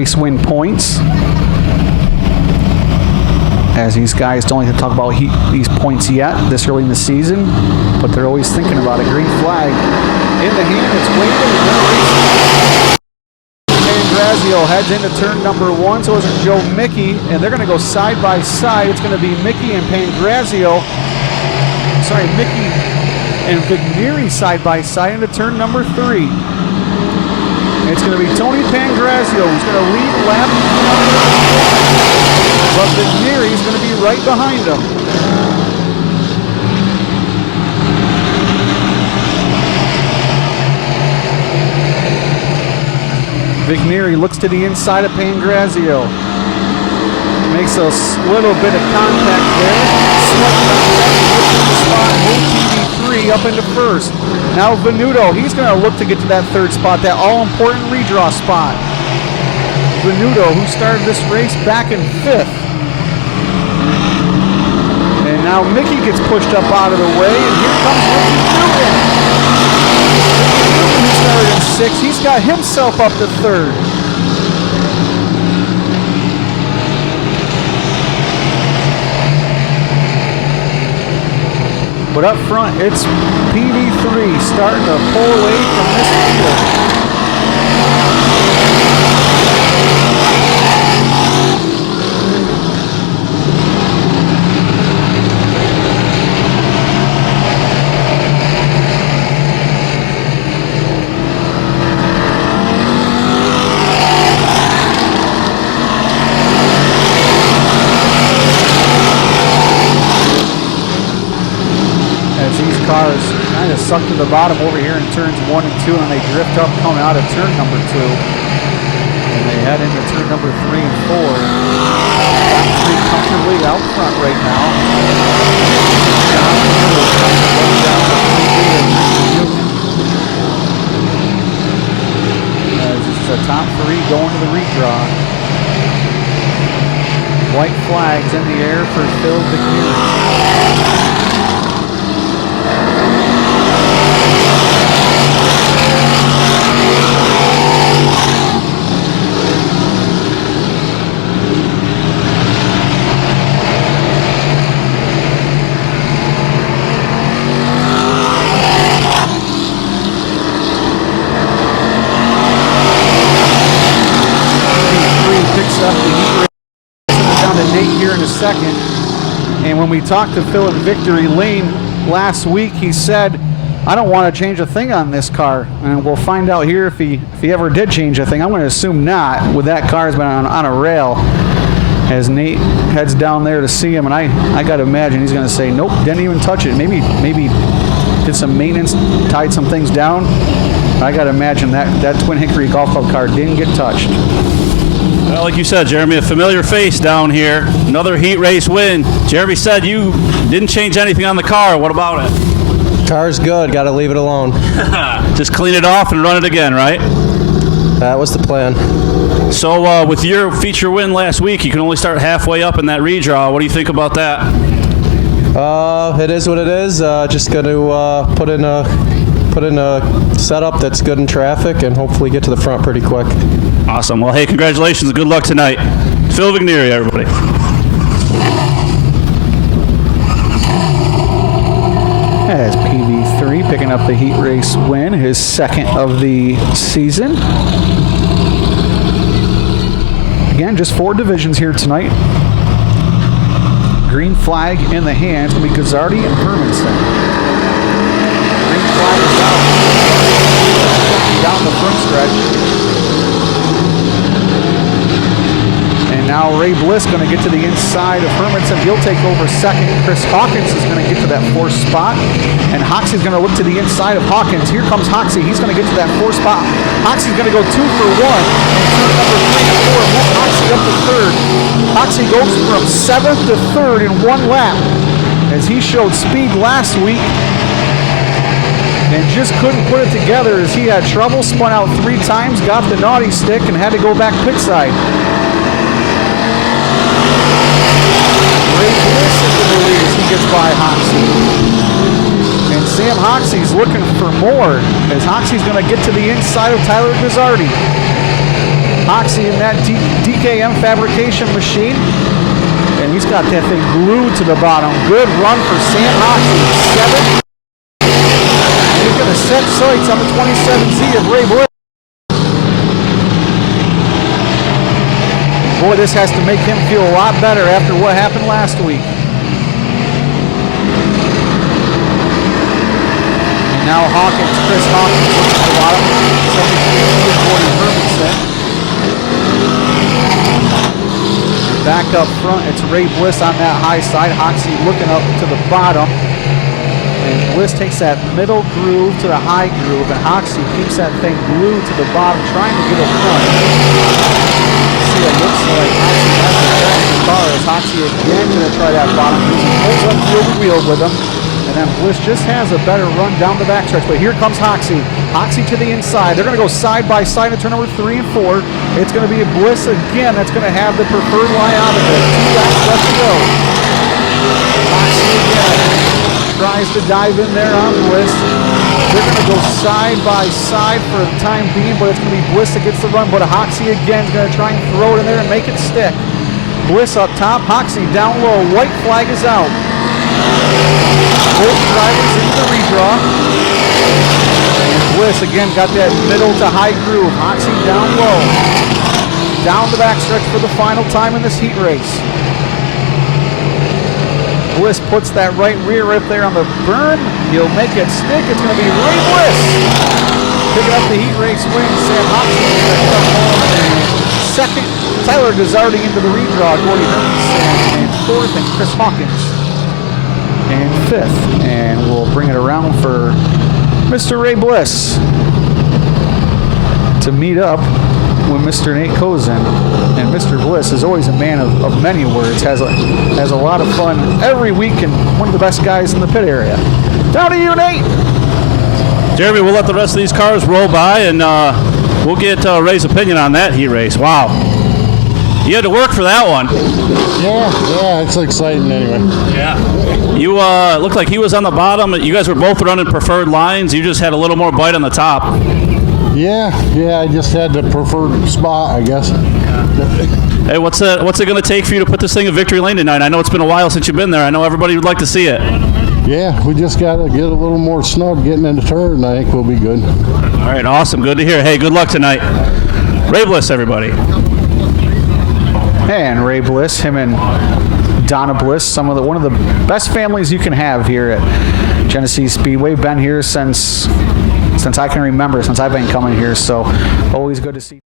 race win points. As these guys don't like to talk about these points yet this early in the season, but they're always thinking about a green flag in the hand. It's waving. Pangrazio heads into turn number 1, so is Joe Mickey, and they're going to go side by side. It's going to be Mickey and Pangrazio. Sorry, Mickey and Vigneri side by side into turn number 3. It's going to be Tony Pangrazio who's going to lead lap. But Vigneri is going to be right behind him. Vigneri looks to the inside of Pangrazio. Makes a little bit of contact there. Move TV3 up into first. Now Venuto, he's going to look to get to that third spot, that all-important redraw spot. Venuto, who started this race back in 5th. And now Mickey gets pushed up out of the way, and here comes Ricky Newton. Who started in 6th. He's got himself up to 3rd. But up front, it's PV3 starting to pull away from this field. Cars kind of sucked to the bottom over here in turns 1 and 2, and they drift up coming out of turn number 2. And they head into turn number 3 and 4. Pretty comfortably out front right now. This is a top 3 going to the redraw. White flags in the air for Phil Vigneri. Second, and when we talked to Phil in Victory Lane last week, he said, I don't want to change a thing on this car, and we'll find out here if he ever did change a thing. I'm going to assume not, with that car's been on a rail. As Nate heads down there to see him, and I got to imagine he's going to say, nope, didn't even touch it. Maybe did some maintenance, tied some things down. I got to imagine that Twin Hickory Golf Club car didn't get touched. Well, like you said, Jeremy, a familiar face down here. Another heat race win. Jeremy said you didn't change anything on the car. What about it? Car's good. Got to leave it alone. Just clean it off and run it again, right? That was the plan. So with your feature win last week, you can only start halfway up in that redraw. What do you think about that? It is what it is. Just going to put in a setup that's good in traffic and hopefully get to the front pretty quick. Awesome. Well, hey, congratulations. Good luck tonight. Phil Vigneri, everybody. As PV3 picking up the heat race win, his second of the season. Again, just 4 divisions here tonight. Green flag in the hand. It's going to be Gazzardi and Hermanson. Green flag is out. Down the front stretch. Now Ray Bliss going to get to the inside of Hermanson. He'll take over second. Chris Hawkins is going to get to that 4th spot. And Hoxie's going to look to the inside of Hawkins. Here comes Hoxie. He's going to get to that 4th spot. Hoxie's going to go 2 for 1. And turn number 3 and 4. Move Hoxie up to 3rd. Hoxie goes from 7th to 3rd in 1 lap. As he showed speed last week. And just couldn't put it together as he had trouble. Spun out 3 times. Got the naughty stick and had to go back pit side. He gets by Hoxie. And Sam Hoxie's looking for more as Hoxie's going to get to the inside of Tyler Gazzardi. Hoxie in that DKM fabrication machine. And he's got that thing glued to the bottom. Good run for Sam Hoxie. 7. And he's going to set sights on the 27Z of Ray Bliss. Boy, this has to make him feel a lot better after what happened last week. And now Chris Hawkins looking at the bottom. 73 of Gordon Hermanson. Back up front, it's Ray Bliss on that high side. Hoxie looking up to the bottom. And Bliss takes that middle groove to the high groove, and Hoxie keeps that thing glued to the bottom, trying to get a front. See, it looks like Hoxie has the fastest car. As Hoxie again going to try that bottom groove. He pulls up the wheel with him. And then Bliss just has a better run down the backstretch. But here comes Hoxie. Hoxie to the inside. They're going to go side by side in turn number 3 and 4. It's going to be a Bliss again that's going to have the preferred line out of it. 2 laps left to go. Hoxie again tries to dive in there on Bliss. They're going to go side by side for the time being, but it's going to be Bliss that gets the run. But Hoxie again is going to try and throw it in there and make it stick. Bliss up top, Hoxie down low. White flag is out. Both drivers into the redraw. And Bliss again got that middle to high groove. Hoxie down low. Down the backstretch for the final time in this heat race. Bliss puts that right rear up there on the berm. He'll make it stick. It's going to be Ray Bliss picking up the heat race win. Sam Hoxie is going to come home in second. Tyler Desardi into the redraw. Gordy Hermanson in 4th, and Chris Hawkins in 5th. And we'll bring it around for Mr. Ray Bliss to meet up with Mr. Nate Kozin. And Mr. Bliss is always a man of many words, has a lot of fun every week, and one of the best guys in the pit area. Down to you, Nate. Jeremy, we'll let the rest of these cars roll by, and we'll get Ray's opinion on that heat race. Wow. You had to work for that one. Yeah, it's exciting anyway. Yeah. You looked like he was on the bottom. You guys were both running preferred lines. You just had a little more bite on the top. Yeah, I just had the preferred spot, I guess. Hey, what's it going to take for you to put this thing in victory lane tonight? I know it's been a while since you've been there. I know everybody would like to see it. Yeah, we just got to get a little more snug getting into turn, and I think we'll be good. All right, awesome. Good to hear. Hey, good luck tonight. Ray Bliss, everybody. And Ray Bliss, him and Donna Bliss, one of the best families you can have here at Genesee Speedway. Been here since I can remember, since I've been coming here, so always good to see.